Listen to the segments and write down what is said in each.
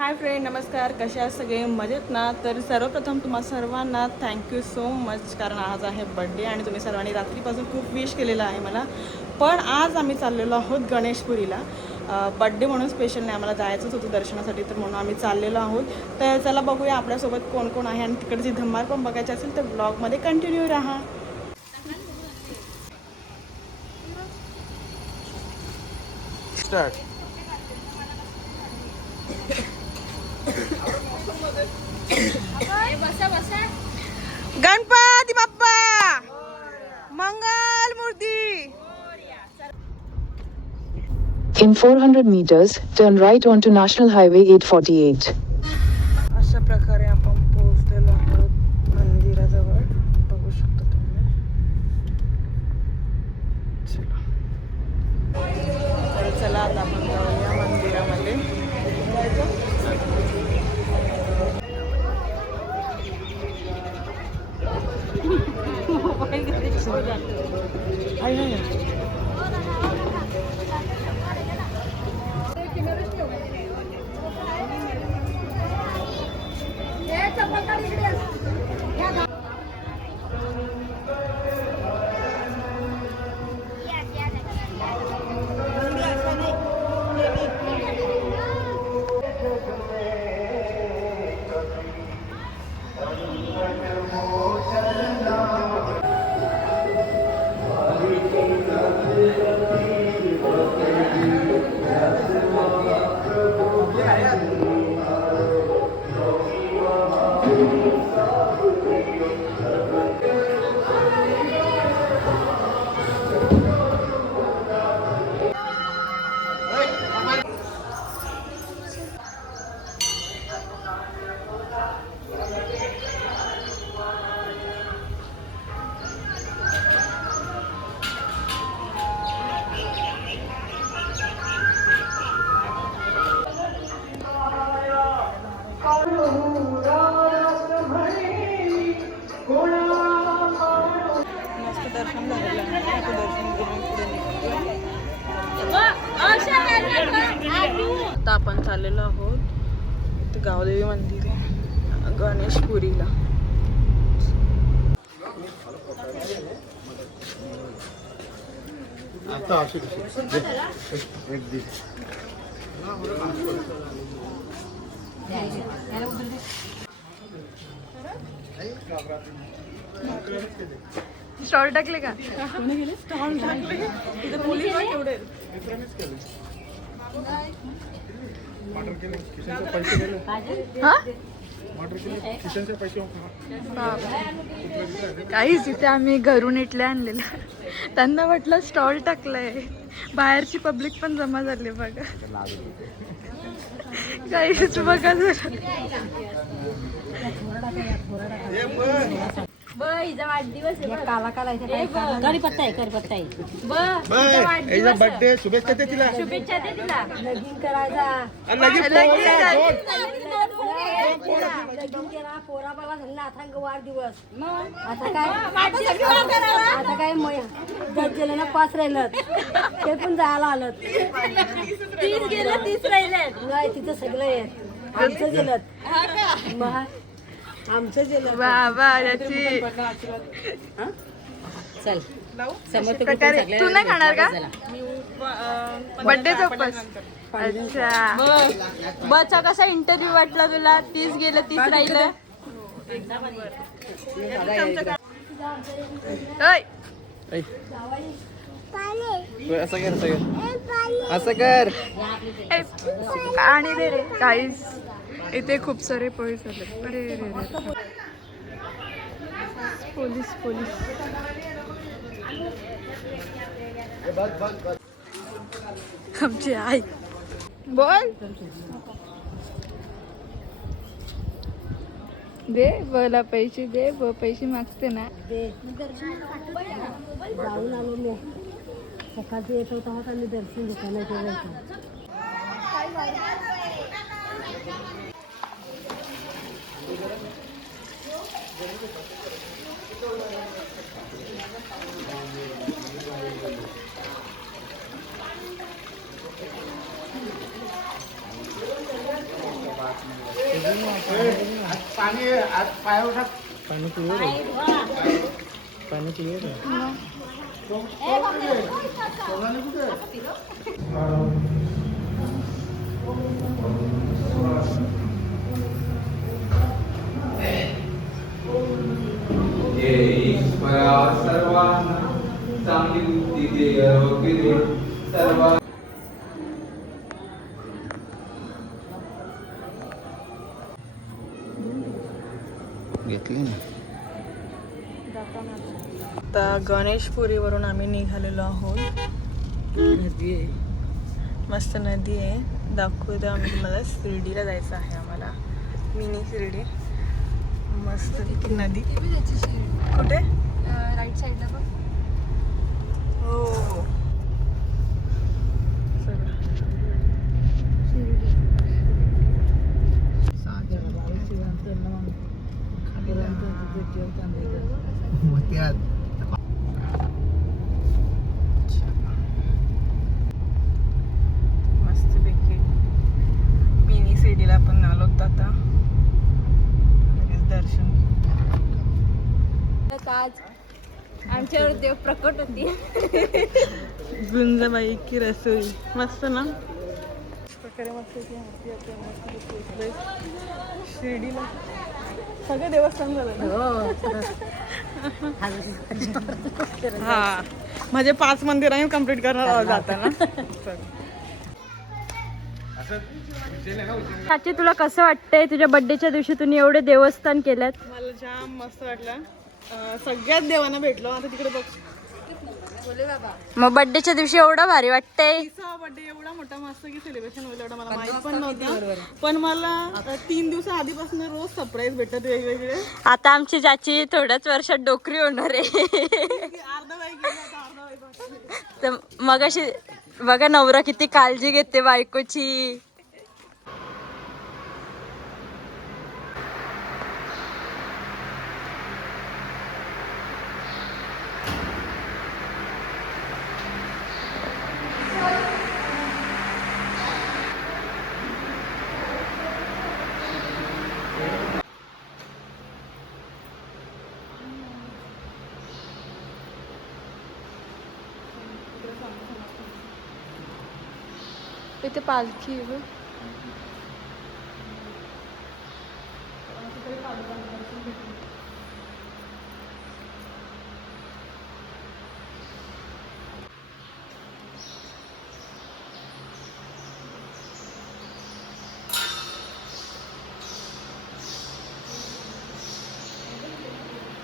Hi friend नमस्कार. कशा आहात सगळे? मजेत ना? तर सर्वप्रथम तुम्हा सर्वांना थँक्यू सो मच कारण आज आहे बड्डे आणि तुम्ही सर्वांनी रात्रीपासून खूप विश केलेलं आहे मला. पण आज आम्ही चाललेलो आहोत गणेशपुरीला. बड्डे म्हणून स्पेशल नाही. आम्हाला जायचंच होतं दर्शनासाठी तर म्हणून आम्ही चाललेलो आहोत. तर चला बघूया आपल्यासोबत कोण कोण आहे आणि तिकडची धम्मार पण बघायची असेल तर ब्लॉगमध्ये कंटिन्यू राहा. Start गणपती बाप्पा मंगल मूर्ती In 400 meters, turn right onto National Highway 848. आता अशी एक दे. स्टॉल टाकले का? स्टॉल टाकले पोलीस. ऑर्डर केले? पैसे हा? केले काहीच इथे आम्ही घरून इटले आणलेलं. त्यांना वाटलं स्टॉल टाकलाय. बाहेरची पब्लिक पण जमा झाली बघा. काहीच बघा जरा. बर्थडे शुभेच्छा दे तिला. शुभेच्छा दे तिला. लगीन करायचा आणि लगेच केला पोरा बाला झाला आता वाढदिवस आता काय आता काय गज गेलं ना पाच राहिलं ते पण जायला आलं तीस गेलं तीस राहिलं नाही तिथं सगळं येत आमचं गेलं आमचं गेलं बाबा चल. प्रकारे. तू नाही खाणार का? बर्थडे उपास अच्छा. बचा कसा इंटरव्ह्यू वाटला तुला? तीस गेलं तीस राहिलं. असं कर असं कर. असं कर. ए, आणि रे काहीच इथे खूप सारे पोलीस आले अरे रे रे. Police police. आमची आई. बोल. दे बोला पैसे दे ब पैसे मागते ना. जाऊन आलो मी. सकाळचं येत होता होता मी दर्शन घेताना केलं पाणी क्लिअर आहे पाणी क्लिअर आहे हे ईश्वरा सर्वांना चांगली बुद्धी दे आरोग्य दे सर्व घेतली ना. आता गणेशपुरीवरून आम्ही निघालेलो आहोत. नदी आहे. मस्त नदी आहे. दाखवू द्या आम्ही तुम्हाला. शिर्डीला जायचं आहे आम्हाला. मिनी शिर्डी. मस्त नदी. कुठे? राईट साईडला बघ. हो हो सगळं. मस्तपैकी मिनी पण आलो होतो आता. लगेच दर्शन आज आमच्यावर देव प्रकट होती. गुंजाबाई की रसोई. मस्त ना? प्रकारे मस्त आरती मस्त शिर्डीला. सगळं देवस्थान झालं ना? हा म्हणजे पाच मंदिर आम्ही कंप्लीट करणार आहोत जाताना. चाची तुला कसं वाटतंय? तुझ्या बर्थडेच्या दिवशी तुम्ही एवढे देवस्थान केल्यात? मला जाम मस्त वाटलं. सगळ्याच देवांना भेटलो. आता तिकडे बघ. मग बर्थडेच्या दिवशी एवढं भारी वाटतंय. तिचा बर्थडे एवढा मोठा मस्त की सेलिब्रेशन होईल एवढं मला माहीत पण नव्हतं. पण मला तीन दिवसा आधीपासून रोज सरप्राईज भेटतात वेगवेगळे. आता आमची चाची थोड्याच वर्षात डोकरी होणार आहे. अर्धा बाई गेली आता अर्धा बाई बाकी. तर मग अशी बघा नवरा किती काळजी घेते बायकोची. पालखी आहे बघ.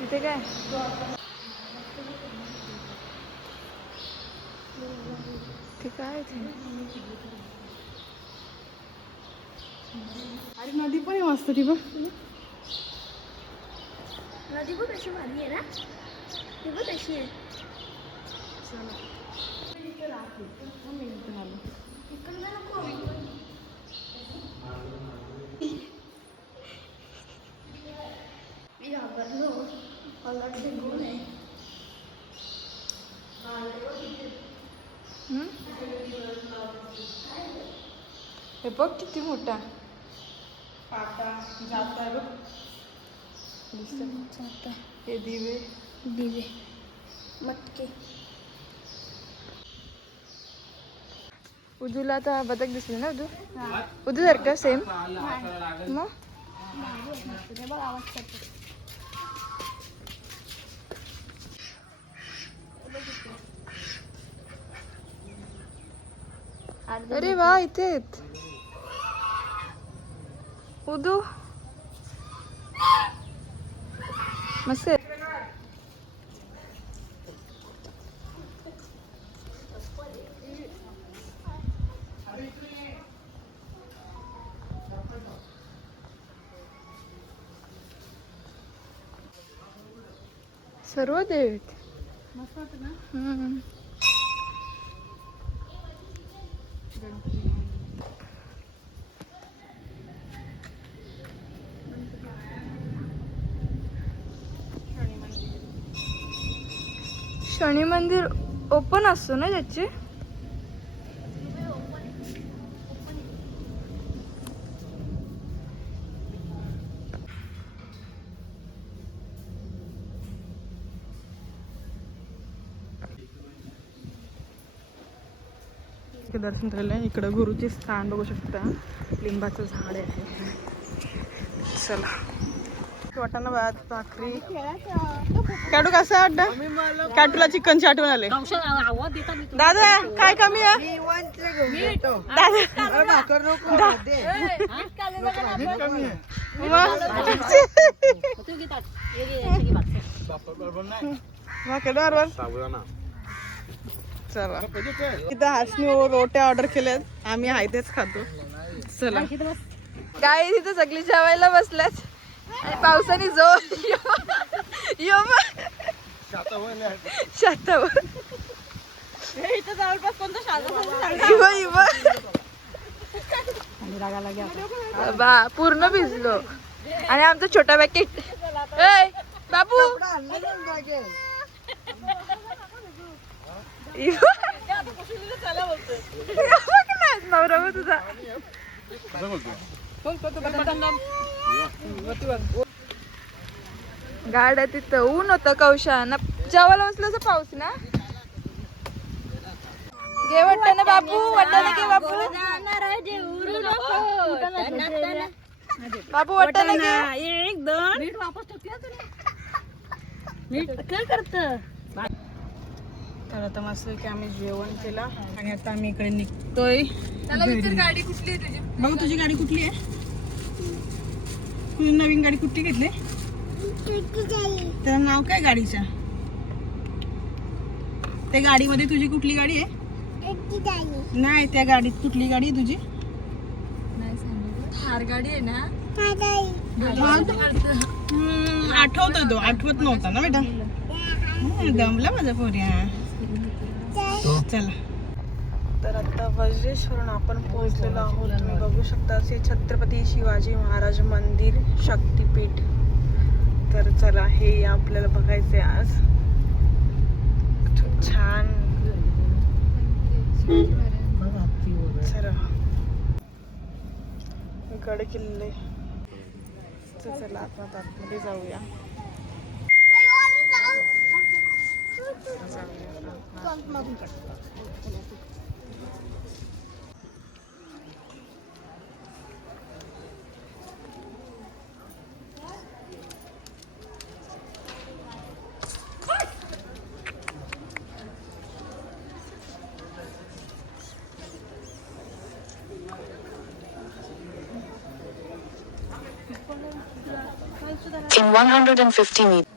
इथे काय ते काय ते अरे नदी पण आहे मस्त ती बघ नदी पण कशी भारी आहे ना ती पण कशी आहे हे बघ किती मोठा जाता हे दिवे। दिवे। मटके। उदूला आता बदक दिसले ना उदू? उदू सारखं सेम मग अरे वा इथे आहेत उदू मस्त आहे. सर्व देव आहेत हम्म. शनी मंदिर ओपन असतो ना त्याचे? दर्शन झालं आहे इकडं गुरुची स्थान बघू शकता. लिंबाचं झाड आहे. चला. वाटाणा भात भाकरी. काटू कसं वाटतं काटूला चिकनची आठवण आले. दादा काय कमी आहे? चला. इथं हासनी रोट्या ऑर्डर केल्यात. आम्ही आहे तेच खातो. चला. काय तिथं सगळी जेवायला बसल्यात. आणि पावसाने जोर यो शातावर इथं जवळपास कोणतं बा पूर्ण भिजलो आणि आमचा छोटा पॅकेट बाबू नवरा तुझा गाड्या तिथं ऊन होतं कौशा ना जेवायला बसलं पाऊस ना? घे वाटतं ना बाबू वाटतं घे बाबू बाबू वाटतं घे. एक दोन नीट वापस नीट काय करत तर आता मस्त की आम्ही जेवण केलं आणि आता आम्ही इकडे निघतोय गाडी कुठली आहे तुझी? बघू तुझी गाडी कुठली आहे? तुझी नवीन गाडी कुठली घेतली? त्याचं नाव काय गाडीच्या त्या गाडीमध्ये तुझी कुठली गाडी आहे? नाही त्या गाडीत कुठली गाडी आहे तुझी? नाही सांगितलं गाडी आहे ना? हम्म, आठवतो तो. आठवत नव्हता ना बेटा? दमला माझा पोऱ्या चला. तर आता वज्रेश्वरून आपण पोहोचलेलो आहोत. तुम्ही बघू शकता श्री छत्रपती शिवाजी महाराज मंदिर शक्तीपीठ. तर चला हे आपल्याला बघायचे आज. खूप छान. चला. गड किल्ले. तर चला आपण आता आतमध्ये जाऊया. In 150 meters.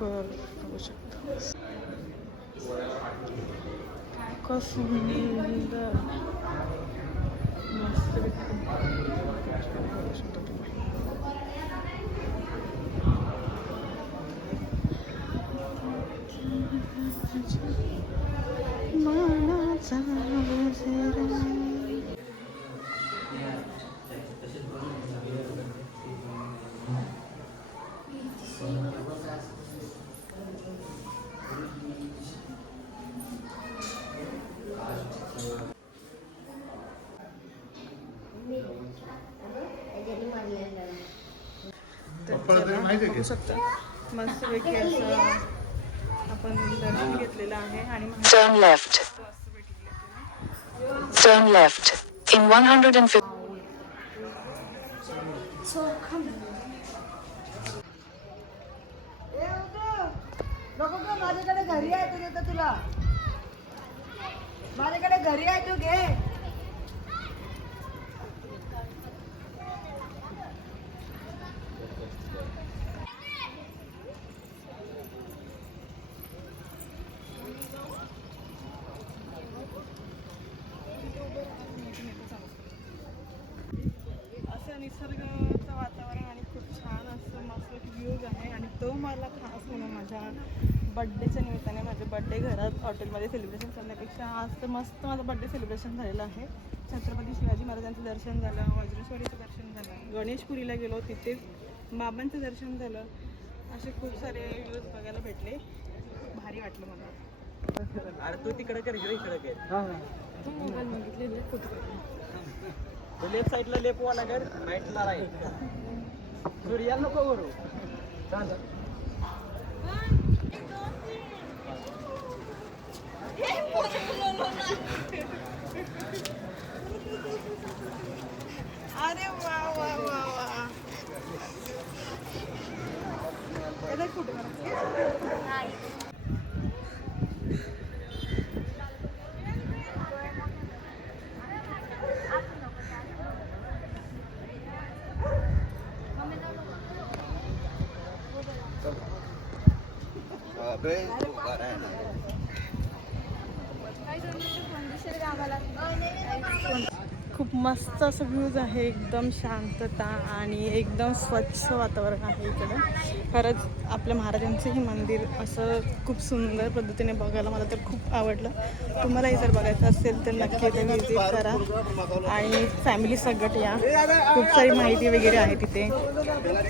बरं बघू शकता इतकं तर चला, बघू शकता मस्तपैकी असं आपण दर्शन घेतलेलं आहे आणि मग Turn left. Turn left. In 150. नको ग माझ्याकडे घरी आहे तुझे तर तुला माझ्याकडे घरी आहे तू घे असं निसर्गाचं वातावरण आणि खूप छान असं मस्त बड्डेच्या निमित्ताने माझे बड्डे घरात हॉटेलमध्ये सेलिब्रेशन करण्यापेक्षा आज तर मस्त माझं बड्डे सेलिब्रेशन झालेलं आहे. छत्रपती शिवाजी महाराजांचं दर्शन झालं वज्रेश्वरीचं दर्शन झालं गणेशपुरीला गेलो तिथे बाबांचं दर्शन झालं. असे खूप सारे व्ह्यूज बघायला भेटले. भारी वाटलं मला. अरे तू तिकडे कर इकडे कर. लेफ्ट साईडला लेप वाला कर राईटला राईट सूर्या नको करू अरे वा वा वा वा येतात कुठे खूप मस्त असं व्ह्यूज आहे एकदम शांतता आणि एकदम स्वच्छ वातावरण आहे इकडं. खरंच आपल्या महाराजांचंही मंदिर असं खूप सुंदर पद्धतीने बघायला मला तर खूप आवडलं. तुम्हालाही जर बघायचं असेल तर नक्की इथे व्हिजिट करा. आणि फॅमिली सगट या. खूप सारी माहिती वगैरे आहे तिथे.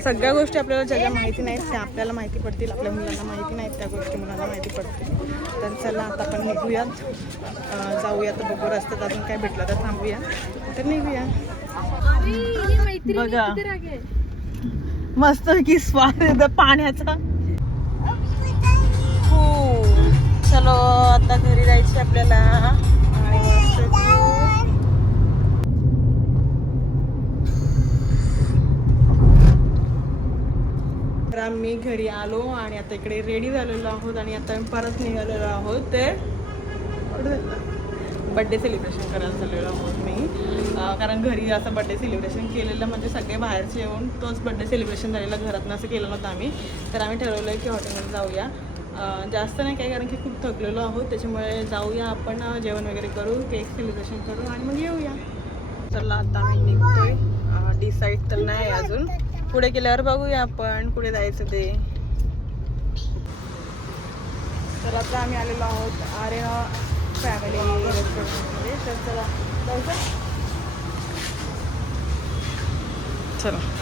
सगळ्या गोष्टी आपल्याला ज्या ज्या माहिती नाहीत त्या आपल्याला माहिती पडतील आपल्या मुलांना माहिती नाहीत त्या गोष्टी मुलांना माहिती पडतील. तर चला आता आपण निघूयात जाऊयात जाऊया बघू रस्त्यात अजून काय भेटलं तर थांबूया. तर निघूया. बघा. मस्त की स्वाद पाण्याचा. हो चलो आता घरी जायची आपल्याला. आम्ही घरी आलो आणि आता इकडे रेडी झालेलो आहोत आणि आता आम्ही परत निघालेलो आहोत ते. बड्डे सेलिब्रेशन करायला चाललेलो आहोत मी. कारण घरी असं बड्डे सेलिब्रेशन केलेलं म्हणजे सगळे बाहेरचे येऊन तोच बड्डे सेलिब्रेशन झालेला घरातनं असं केलं नव्हतं आम्ही. तर आम्ही ठरवलं आहे की हॉटेलमध्ये जाऊया. जास्त नाही काय कारण की खूप थकलेलो आहोत. त्याच्यामुळे जाऊया आपण जेवण वगैरे करू केक सेलिब्रेशन करू आणि मग येऊया. चला आता आम्ही निघतोय. डिसाईड तर नाही अजून. पुढे गेल्यावर बघूया आपण कुठे जायचं ते. तर आता आम्ही आलेलो आहोत आर्य फॅमिली रेस्टॉरंटमध्ये तर चला चला.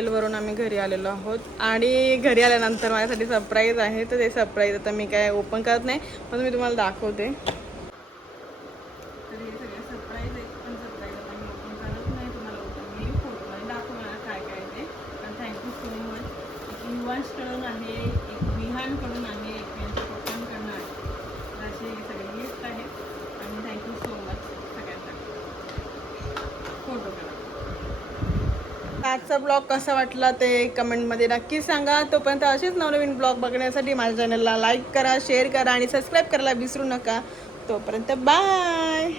हॉटेलवरून आम्ही घरी आलेलो आहोत. आणि घरी आल्यानंतर माझ्यासाठी सरप्राईज आहे. तर ते सरप्राईज आता मी काय ओपन करत नाही पण मी तुम्हाला दाखवते तर हे सगळे सरप्राईज आहेत पण सरप्राईज आता मी ओपन करत नाही तुम्हाला open मी कडून आहे एक विहानकडून आहे एक यांच्या पप्पांकडून आहे तर असे सगळे गिफ्ट आहेत आणि थँक्यू सो मच सगळ्यांना फोटो करा आजचा ब्लॉग कसा वाटला ते कमेंटमध्ये नक्की सांगा. तोपर्यंत असेच नवनवीन ब्लॉग बघण्यासाठी माझ्या चॅनलला लाईक करा शेअर करा आणि सबस्क्राईब करायला विसरू नका. तोपर्यंत बाय